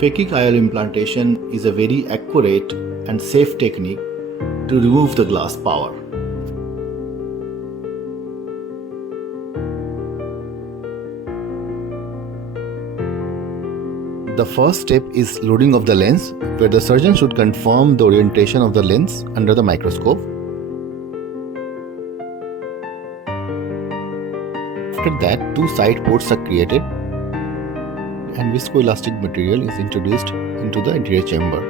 Phakic IOL implantation is a very accurate and safe technique to remove the glass power. The first step is loading of the lens, where the surgeon should confirm the orientation of the lens under the microscope. After that, two side ports are created and viscoelastic material is introduced into the anterior chamber,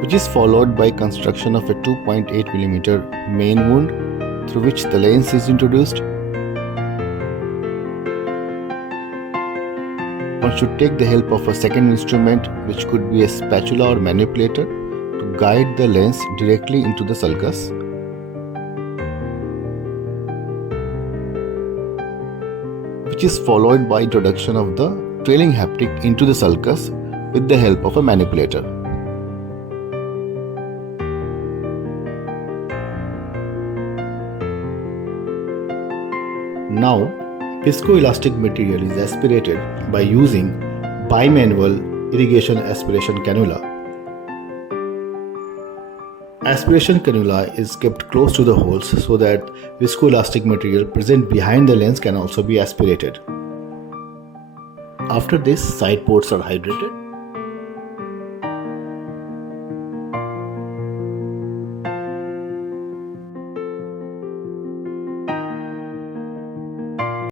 which is followed by construction of a 2.8 mm main wound through which the lens is introduced. One should take the help of a second instrument, which could be a spatula or manipulator, to guide the lens directly into the sulcus. Which is followed by introduction of the trailing haptic into the sulcus with the help of a manipulator. Now, viscoelastic material is aspirated by using bimanual irrigation aspiration cannula. Aspiration cannula is kept close to the holes so that viscoelastic material present behind the lens can also be aspirated. After this, side ports are hydrated